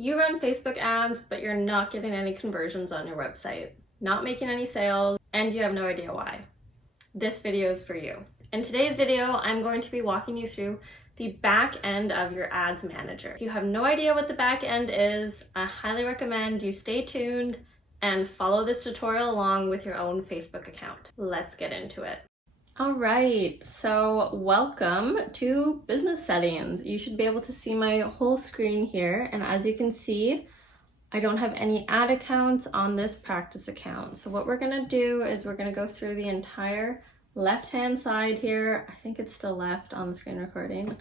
You run Facebook ads, but you're not getting any conversions on your website, not making any sales, and you have no idea why. This video is for you. In today's video, I'm going to be walking you through the back end of your ads manager. If you have no idea what the back end is, I highly recommend you stay tuned and follow this tutorial along with your own Facebook account. Let's get into it. All right, so welcome to business settings. You should be able to see my whole screen here. And as you can see, I don't have any ad accounts on this practice account. So what we're gonna do is we're gonna go through the entire left-hand side here. I think it's still left on the screen recording.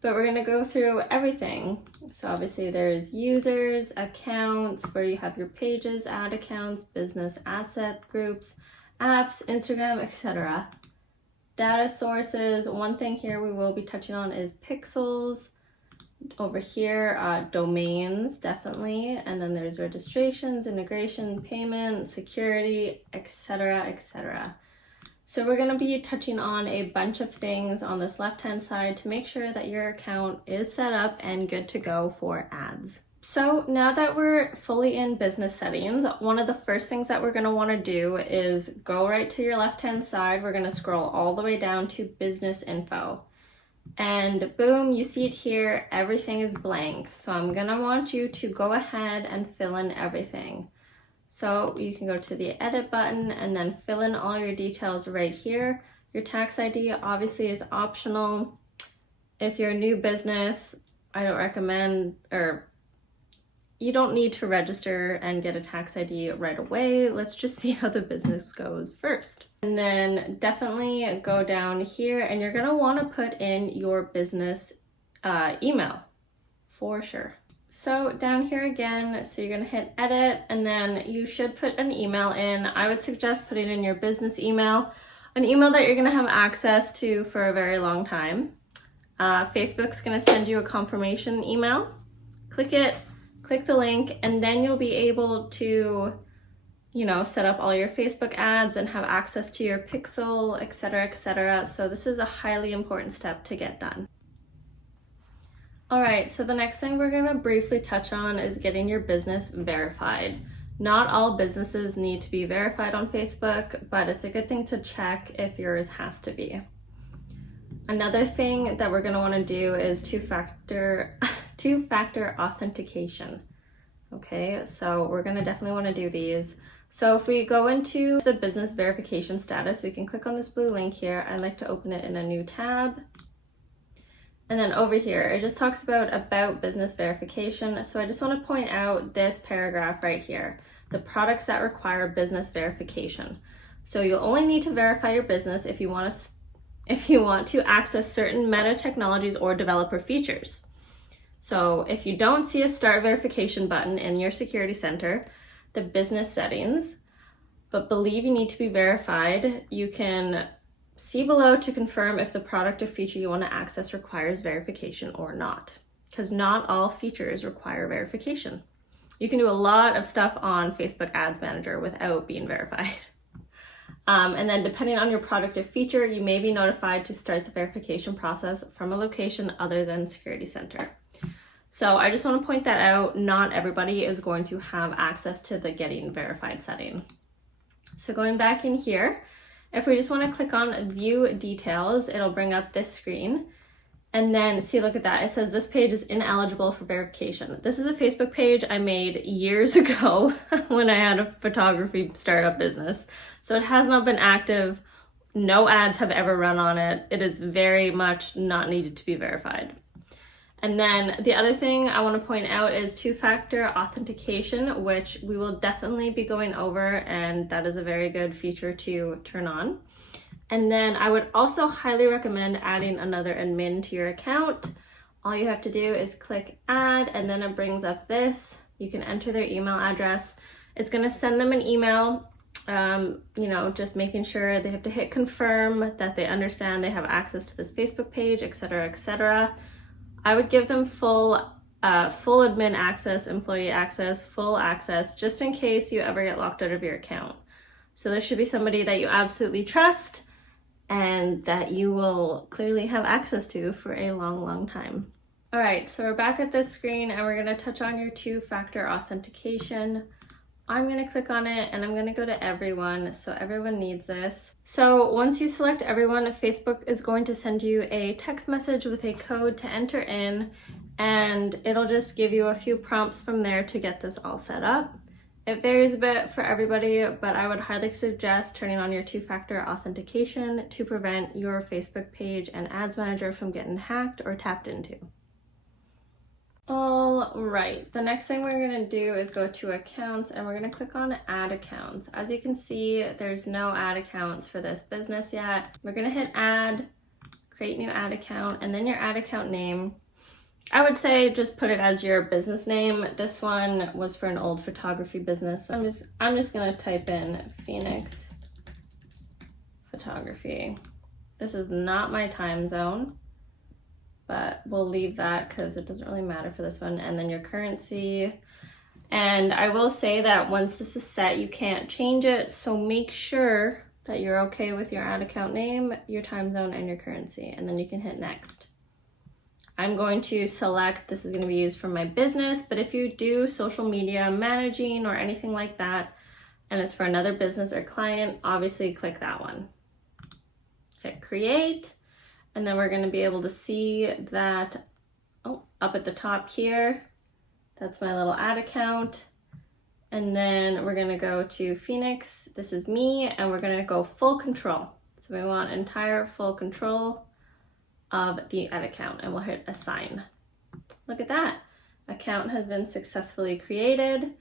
But we're gonna go through everything. So obviously there's users, accounts, where you have your pages, ad accounts, business asset groups, apps, Instagram, etc. Data sources. One thing here we will be touching on is pixels. Over here, domains, definitely. And then there's registrations, integration, payment, security, etc., etc. So we're going to be touching on a bunch of things on this left-hand side to make sure that your account is set up and good to go for ads. So now that we're fully in business settings, one of the first things that we're going to want to do is go right to your left-hand side. We're going to scroll all the way down to business info. And boom, you see it here, everything is blank. So I'm going to want you to go ahead and fill in everything. So you can go to the edit button and then fill in all your details right here. Your tax ID obviously is optional. If you're a new business, I don't recommend, or you don't need to register and get a tax ID right away. Let's just see how the business goes first. And then definitely go down here and you're gonna wanna put in your business email for sure. So down here again, so you're gonna hit edit and then you should put an email in. I would suggest putting in your business email, an email that you're gonna have access to for a very long time. Facebook's gonna send you a confirmation email. Click it, click the link, and then you'll be able to, set up all your Facebook ads and have access to your pixel, etc., etc. So this is a highly important step to get done. All right, so the next thing we're gonna briefly touch on is getting your business verified. Not all businesses need to be verified on Facebook, but it's a good thing to check if yours has to be. Another thing that we're gonna wanna do is two-factor authentication. Okay, so we're gonna definitely wanna do these. So if we go into the business verification status, we can click on this blue link here. I like to open it in a new tab. And then over here, it just talks about business verification. So I just want to point out this paragraph right here, the products that require business verification. So you'll only need to verify your business if you want to access certain meta technologies or developer features. So if you don't see a start verification button in your security center, the business settings, but believe you need to be verified, you can see below to confirm if the product or feature you want to access requires verification or not, because not all features require verification. You can do a lot of stuff on Facebook Ads Manager without being verified. And then depending on your product or feature, you may be notified to start the verification process from a location other than Security Center. So I just want to point that out. Not everybody is going to have access to the getting verified setting. So going back in here, if we just want to click on view details, it'll bring up this screen. And then see, look at that. It says this page is ineligible for verification. This is a Facebook page I made years ago when I had a photography startup business. So it has not been active. No ads have ever run on it. It is very much not needed to be verified. And then the other thing I want to point out is two-factor authentication, which we will definitely be going over, and that is a very good feature to turn on. And then I would also highly recommend adding another admin to your account. All you have to do is click add, and then it brings up this. You can enter their email address. It's going to send them an email, just making sure they have to hit confirm, that they understand they have access to this Facebook page, etc., etc. I would give them full admin access, employee access, full access, just in case you ever get locked out of your account. So this should be somebody that you absolutely trust and that you will clearly have access to for a long, long time. All right, so we're back at this screen and we're gonna touch on your two-factor authentication. I'm gonna click on it and I'm gonna go to everyone, so everyone needs this. So once you select everyone, Facebook is going to send you a text message with a code to enter in, and it'll just give you a few prompts from there to get this all set up. It varies a bit for everybody, but I would highly suggest turning on your two-factor authentication to prevent your Facebook page and ads manager from getting hacked or tapped into. All right, the next thing we're gonna do is go to accounts and we're gonna click on add accounts. As you can see, there's no ad accounts for this business yet. We're gonna hit add, create new ad account, and then your ad account name. I would say just put it as your business name. This one was for an old photography business. So I'm just gonna type in Phoenix Photography. This is not my time zone, but we'll leave that because it doesn't really matter for this one. And then your currency. And I will say that once this is set, you can't change it. So make sure that you're okay with your ad account name, your time zone, and your currency. And then you can hit next. I'm going to select, this is going to be used for my business, but if you do social media managing or anything like that, and it's for another business or client, obviously click that one. Hit create, and then we're going to be able to see that, up at the top here, that's my little ad account. And then we're going to go to Phoenix, this is me, and we're going to go full control. So we want entire full control of the ad account, and we'll hit assign. Look at that, account has been successfully created.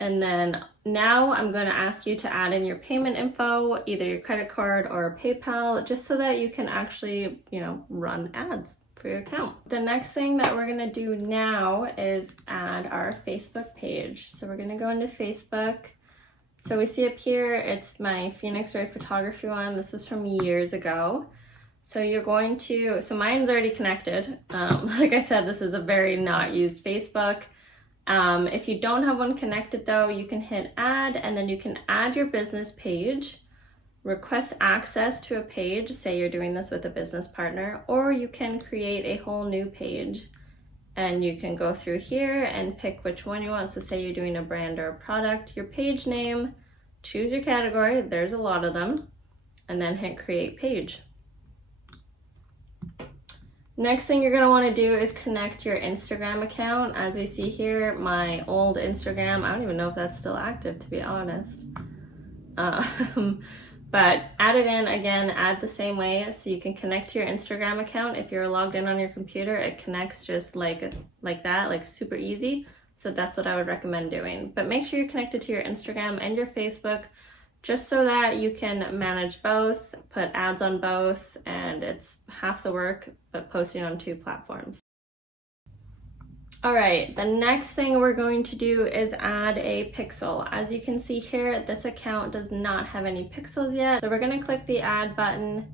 And then now I'm going to ask you to add in your payment info, either your credit card or PayPal, just so that you can actually, run ads for your account. The next thing that we're going to do now is add our Facebook page. So we're going to go into Facebook. So we see up here, it's my Phoenix Ray Photography one. This was from years ago. So you're going to, so mine's already connected. Like I said, this is a very not used Facebook. If you don't have one connected though, you can hit add, and then you can add your business page, request access to a page, say you're doing this with a business partner, or you can create a whole new page and you can go through here and pick which one you want. So say you're doing a brand or a product, your page name, choose your category, there's a lot of them, and then hit create page. Next thing you're going to want to do is connect your Instagram account. As we see here, my old Instagram, I don't even know if that's still active, to be honest. But add it in again, add the same way, so you can connect to your Instagram account. If you're logged in on your computer, it connects just like that, like super easy. So that's what I would recommend doing. But make sure you're connected to your Instagram and your Facebook, just so that you can manage both, put ads on both, and it's half the work, but posting on two platforms. All right, the next thing we're going to do is add a pixel. As you can see here, this account does not have any pixels yet. So we're gonna click the add button.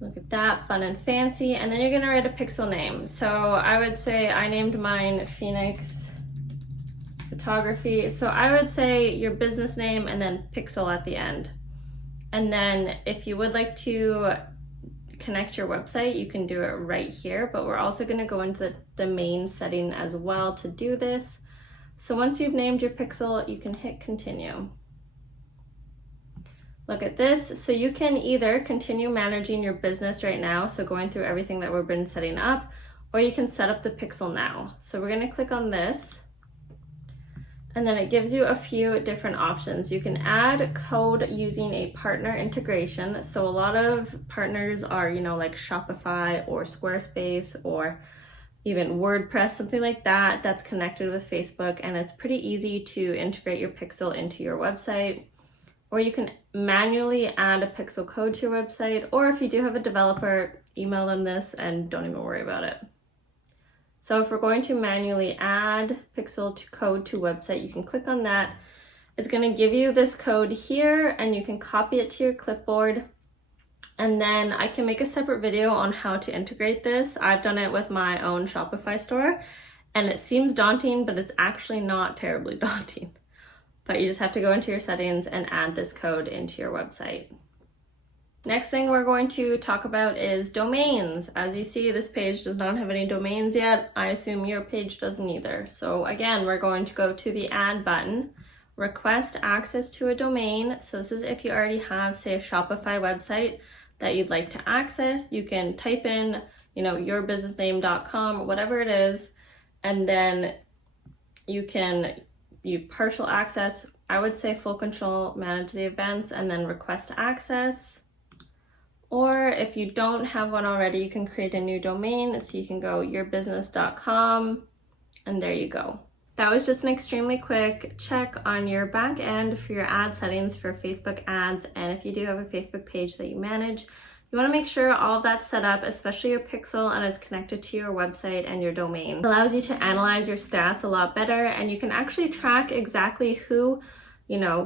Look at that, fun and fancy. And then you're gonna write a pixel name. So I would say I named mine Phoenix Photography. So I would say your business name and then pixel at the end. And then if you would like to connect your website, you can do it right here, but we're also going to go into the domain setting as well to do this. So once you've named your pixel, you can hit continue. Look at this. So you can either continue managing your business right now, so going through everything that we've been setting up, or you can set up the pixel now. So we're going to click on this. And then it gives you a few different options. You can add code using a partner integration. So a lot of partners are, like Shopify or Squarespace or even WordPress, something like that, that's connected with Facebook. And it's pretty easy to integrate your pixel into your website. Or you can manually add a pixel code to your website. Or if you do have a developer, email them this and don't even worry about it. So if we're going to manually add pixel to code to website, you can click on that. It's going to give you this code here and you can copy it to your clipboard. And then I can make a separate video on how to integrate this. I've done it with my own Shopify store and it seems daunting, but it's actually not terribly daunting. But you just have to go into your settings and add this code into your website. Next thing we're going to talk about is domains. As you see, this page does not have any domains yet. I assume your page doesn't either. So again, we're going to go to the add button, request access to a domain. So this is if you already have, say, a Shopify website that you'd like to access. You can type in, yourbusinessname.com, whatever it is, and then you partial access. I would say full control, manage the events, and then request access. Or if you don't have one already, you can create a new domain. So you can go yourbusiness.com, and there you go. That was just an extremely quick check on your back end for your ad settings for Facebook ads. And if you do have a Facebook page that you manage, you want to make sure all of that's set up, especially your pixel, and it's connected to your website and your domain. It allows you to analyze your stats a lot better, and you can actually track exactly who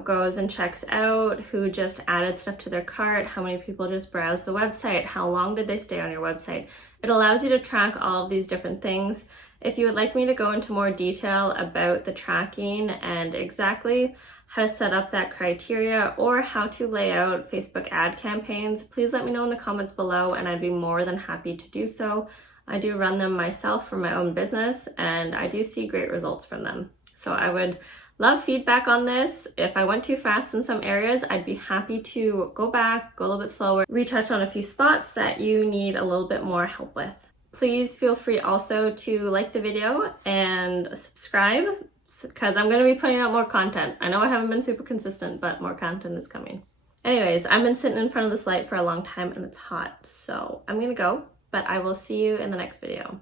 goes and checks out, who just added stuff to their cart, how many people just browsed the website, how long did they stay on your website. It allows you to track all of these different things. If you would like me to go into more detail about the tracking and exactly how to set up that criteria or how to lay out Facebook ad campaigns, please let me know in the comments below, and I'd be more than happy to do so. I do run them myself for my own business, and I do see great results from them. So I would love feedback on this. If I went too fast in some areas, I'd be happy to go back, go a little bit slower, retouch on a few spots that you need a little bit more help with. Please feel free also to like the video and subscribe, because I'm going to be putting out more content. I know I haven't been super consistent, but more content is coming. Anyways, I've been sitting in front of this light for a long time and it's hot, so I'm going to go, but I will see you in the next video.